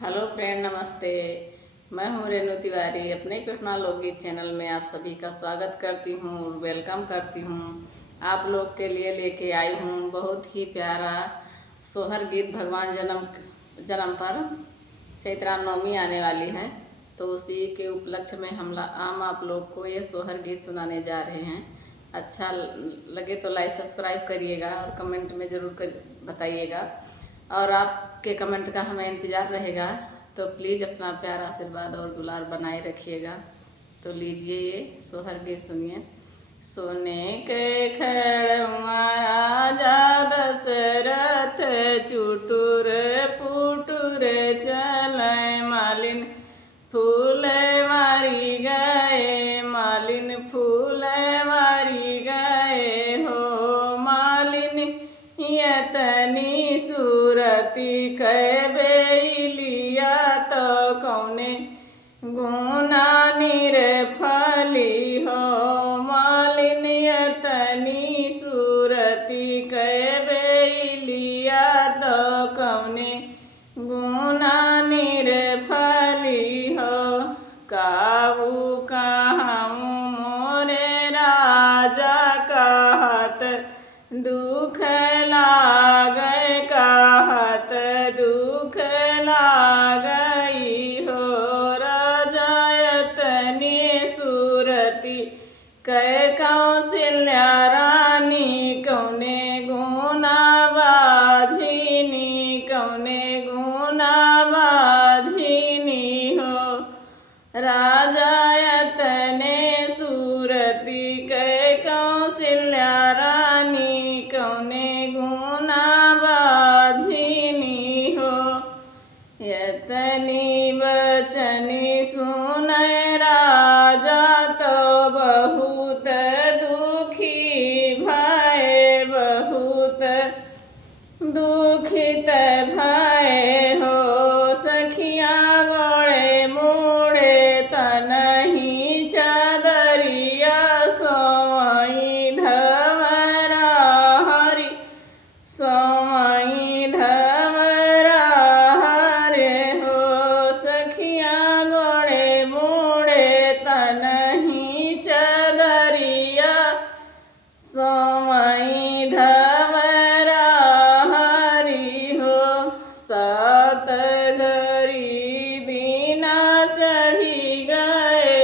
Hello friend, नमस्ते। मैं हूँ रेणु तिवारी। अपने कृष्णा लोकगीत चैनल में आप सभी का स्वागत करती हूँ और वेलकम करती हूँ। आप लोग के लिए लेके आई हूँ बहुत ही प्यारा सोहर गीत। भगवान जन्म पर चैत्र नवमी आने वाली है, तो उसी के उपलक्ष्य में हम आप लोग को ये सोहर गीत सुनाने जा रहे हैं। अच्छा लगे तो लाइक सब्सक्राइब करिएगा और कमेंट में ज़रूर बताइएगा, और आपके कमेंट का हमें इंतज़ार रहेगा। तो प्लीज़ अपना प्यार, आशीर्वाद और दुलार बनाए रखिएगा। तो लीजिए ये सोहर गीत सुनिए। सोने के खड़ुआ राजा दशरथ, चुटुर पुटुर चले मालिन फूलवारी गए, मालिन फूलवारी गए हो। मालिन यतनी सूरती कैबेलिया, तो कौने गुना निरफली हो। मालिन यतनी सूरती कैबेलिया, तो कौने गुना निरफली हो। काऊ कहाँ मोरे राजा कहत दुख लागे, कहत दुख लागई हो। राजा यतनी सूरती कै कौशल्या रानी, कौने गुना बाझिनी, कौने गुना बाझिनी हो। राजा यतने सूरती कै कौशल्या रानी, कौने गुना बाझिनी हो। यतनी बचनी सुनय राजा, तो बहुत दुखी भय, बहुत दुखित भय हो। सखिया गोड़े मोड़े तनहि चादरिया, सोई धवरा हरि, सोई धवरा हरे हो। सखिया गोड़े मोड़े तनहि चादरिया, सोई धवरा हरि हो। सात घड़ी बिना चढ़ी गए,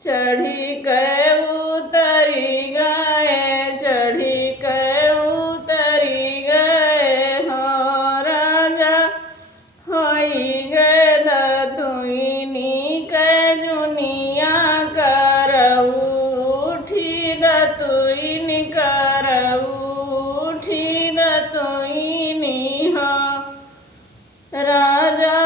चढ़ी के उतरी गए, चढ़ी के उतरी गए हो। राजा होई गए दतुइनी के जुनिया, करऊ उठी दतुइनी, करऊ उठी दतुइनी हो। राजा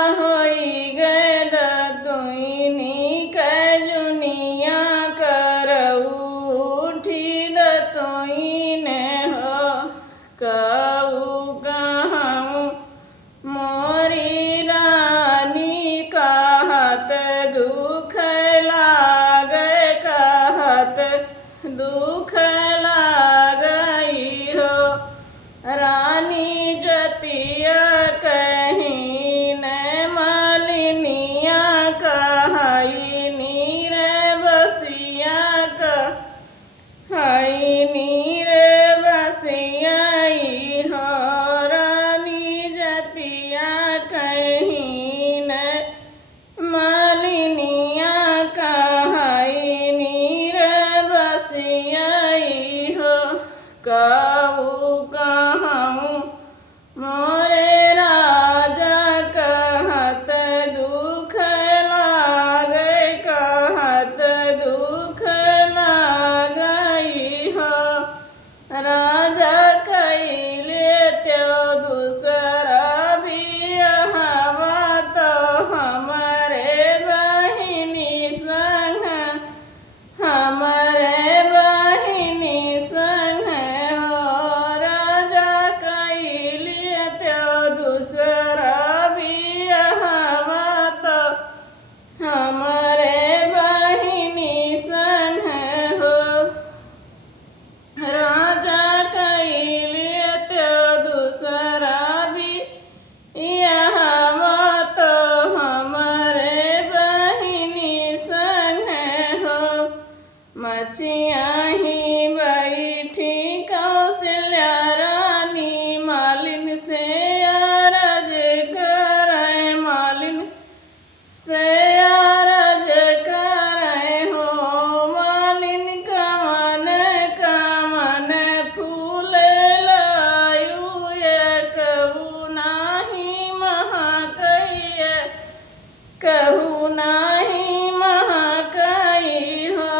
कहू नाही महकई हो,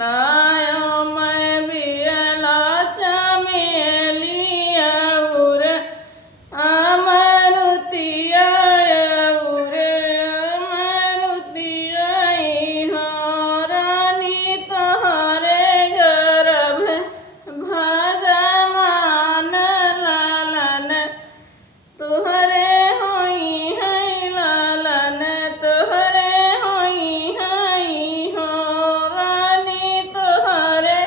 लायो मैं बियला चमेलिया उर अमरुतिया उर अमरुतियाई हो, रानी तोहरे गर्भ भगवान लालन तोहरे होई है लालन तोहरे होई है हो, रानी तोहरे